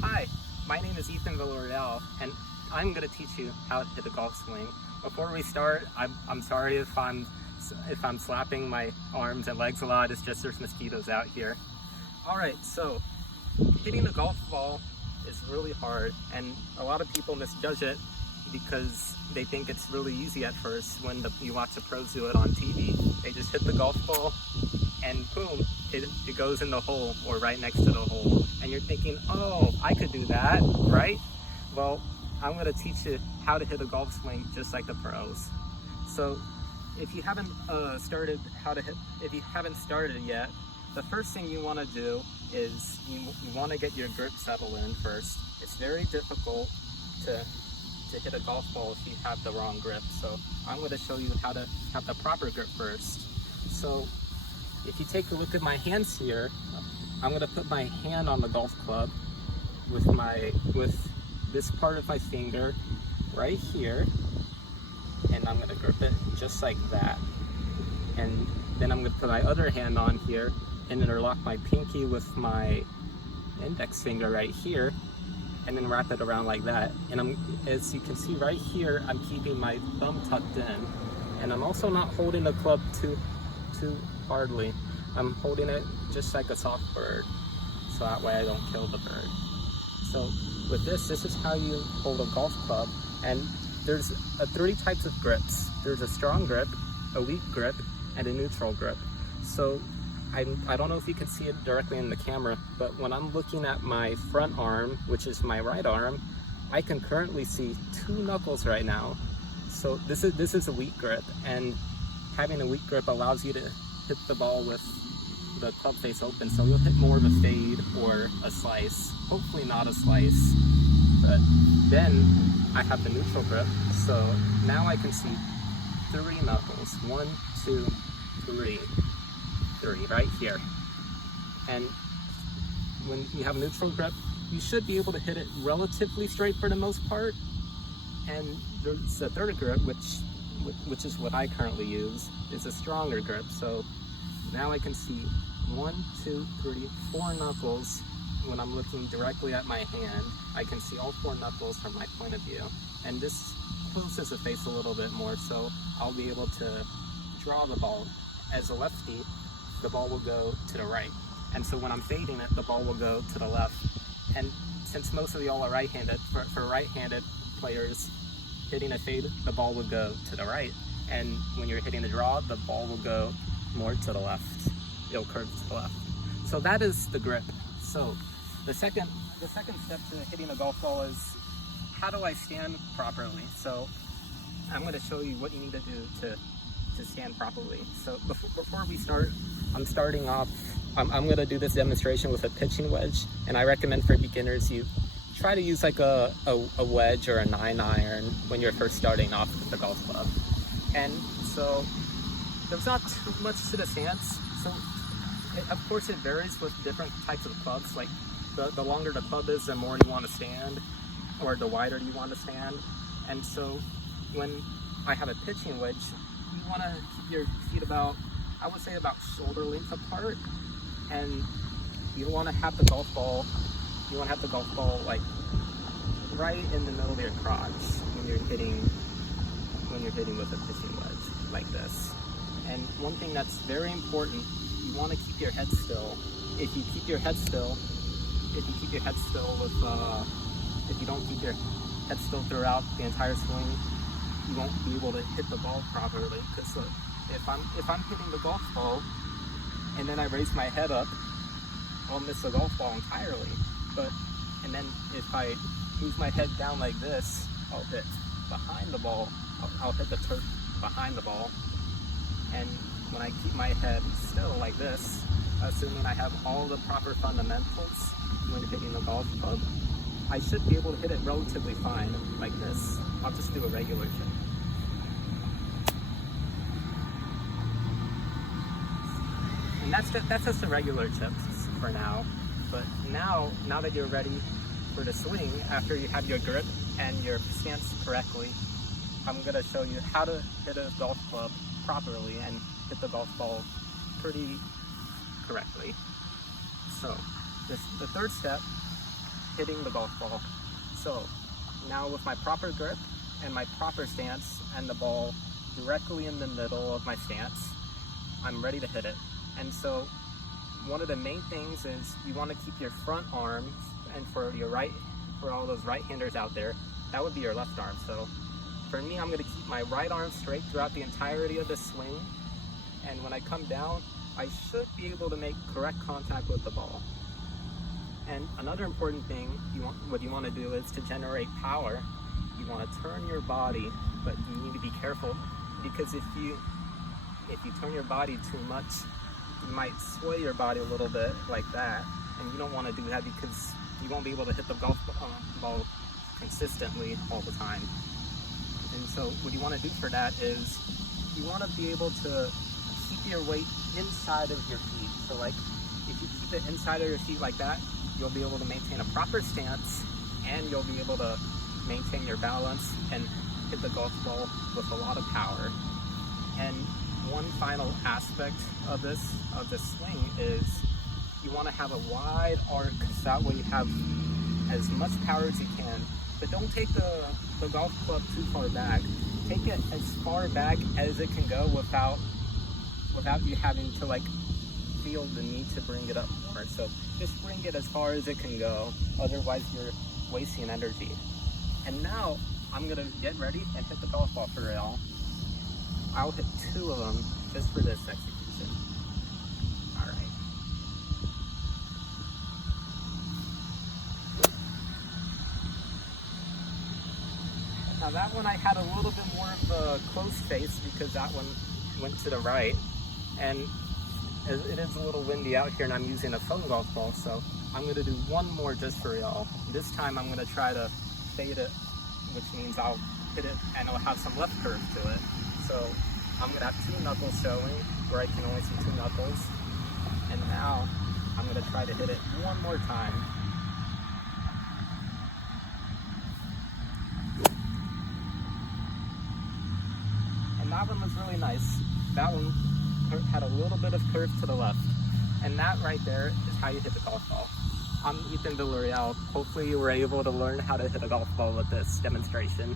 Hi, my name is Ethan Villarreal, and I'm going to teach you how to hit a golf swing. Before we start, I'm sorry if I'm slapping my arms and legs a lot. It's just there's mosquitoes out here. All right, so hitting a golf ball is really hard, and a lot of people misjudge it because they think it's really easy at first when you watch the pros do it on TV. They just hit the golf ball and boom, it goes in the hole or right next to the hole. And you're thinking, oh, I could do that, right? Well, I'm gonna teach you how to hit a golf swing just like the pros. So if you haven't started yet, the first thing you wanna do is you wanna get your grip settled in first. It's very difficult to hit a golf ball if you have the wrong grip. So I'm gonna show you how to have the proper grip first. So if you take a look at my hands here, I'm going to put my hand on the golf club with this part of my finger right here, and I'm going to grip it just like that. And then I'm going to put my other hand on here and interlock my pinky with my index finger right here, and then wrap it around like that. And as you can see right here, I'm keeping my thumb tucked in, and I'm also not holding the club too hardly. I'm holding it just like a soft bird, so that way I don't kill the bird. So with this is how you hold a golf club, and there's 30 types of grips. There's a strong grip, a weak grip, and a neutral grip. So I don't know if you can see it directly in the camera, but when I'm looking at my front arm, which is my right arm, I can currently see 2 knuckles right now. So this is a weak grip, and having a weak grip allows you to hit the ball with the club face open, so you'll hit more of a fade or a slice, hopefully not a slice. But then I have the neutral grip, so now I can see 3 knuckles, 1, 2, 3, right here. And when you have a neutral grip, you should be able to hit it relatively straight for the most part. And there's a third grip, which is what I currently use, is a stronger grip. So now I can see 1, 2, 3, 4 knuckles. When I'm looking directly at my hand, I can see all 4 knuckles from my point of view. And this closes the face a little bit more, so I'll be able to draw the ball. As a lefty, the ball will go to the right. And so when I'm fading it, the ball will go to the left. And since most of y'all are right-handed, for right-handed players, hitting a fade, the ball will go to the right. And when you're hitting the draw, the ball will go more to the left. It'll curve to the left. So that is the grip. So the second step to hitting a golf ball is, how do I stand properly? So I'm going to show you what you need to do to stand properly. So before we start, I'm going to do this demonstration with a pitching wedge, and I recommend for beginners you try to use like a wedge or a 9-iron when you're first starting off with the golf club. And so there's not too much to the stance. So of course it varies with different types of clubs. Like the longer the club is, the more you want to stand, or the wider you want to stand. And so when I have a pitching wedge, you want to keep your feet about, I would say, about shoulder length apart, and you want to have the golf ball like right in the middle of your crotch when you're hitting with a pitching wedge like this. And one thing that's very important, you want to keep your head still. If you keep your head still if you don't keep your head still throughout the entire swing, you won't be able to hit the ball properly. Because if I'm hitting the golf ball and then I raise my head up, I'll miss the golf ball entirely. And then if I move my head down like this, I'll hit behind the ball. I'll hit the turf behind the ball. And when I keep my head still like this, assuming I have all the proper fundamentals when hitting the golf club, I should be able to hit it relatively fine like this. I'll just do a regular chip. And that's just a regular chip for now. But now that you're ready for the swing, after you have your grip and your stance correctly, I'm going to show you how to hit a golf club properly and hit the golf ball pretty correctly. So the third step hitting the golf ball. So now with my proper grip and my proper stance and the ball directly in the middle of my stance, I'm ready to hit it. And so one of the main things is you want to keep your front arm, and for all those right-handers out there, that would be your left arm. So for me, I'm going to keep my right arm straight throughout the entirety of the swing, and when I come down, I should be able to make correct contact with the ball. And another important thing what you want to do is to generate power. You want to turn your body, but you need to be careful, because if you turn your body too much, you might sway your body a little bit like that, and you don't want to do that because you won't be able to hit the golf ball consistently all the time. And so what you want to do for that is you want to be able to keep your weight inside of your feet. So like if you keep it inside of your feet like that, you'll be able to maintain a proper stance, and you'll be able to maintain your balance and hit the golf ball with a lot of power. And one final aspect of this swing is you want to have a wide arc, so that way you have as much power as you can. But don't take the golf club too far back. Take it as far back as it can go without you having to like feel the need to bring it up more. So just bring it as far as it can go, otherwise you're wasting energy. And now I'm gonna get ready and hit the golf ball for y'all. I'll hit 2 of them just for this execution. All right. Now that one I had a little bit more of a close face because that one went to the right, and it is a little windy out here and I'm using a foam golf ball, so I'm gonna do one more just for y'all. This time I'm gonna try to fade it, which means I'll hit it and it'll have some left curve to it. So I'm gonna have 2 knuckles showing where I can only see 2 knuckles. And now I'm gonna try to hit it one more time. And that one was really nice. That one had a little bit of curve to the left. And that right there is how you hit the golf ball. I'm Ethan Villarreal. Hopefully you were able to learn how to hit a golf ball with this demonstration.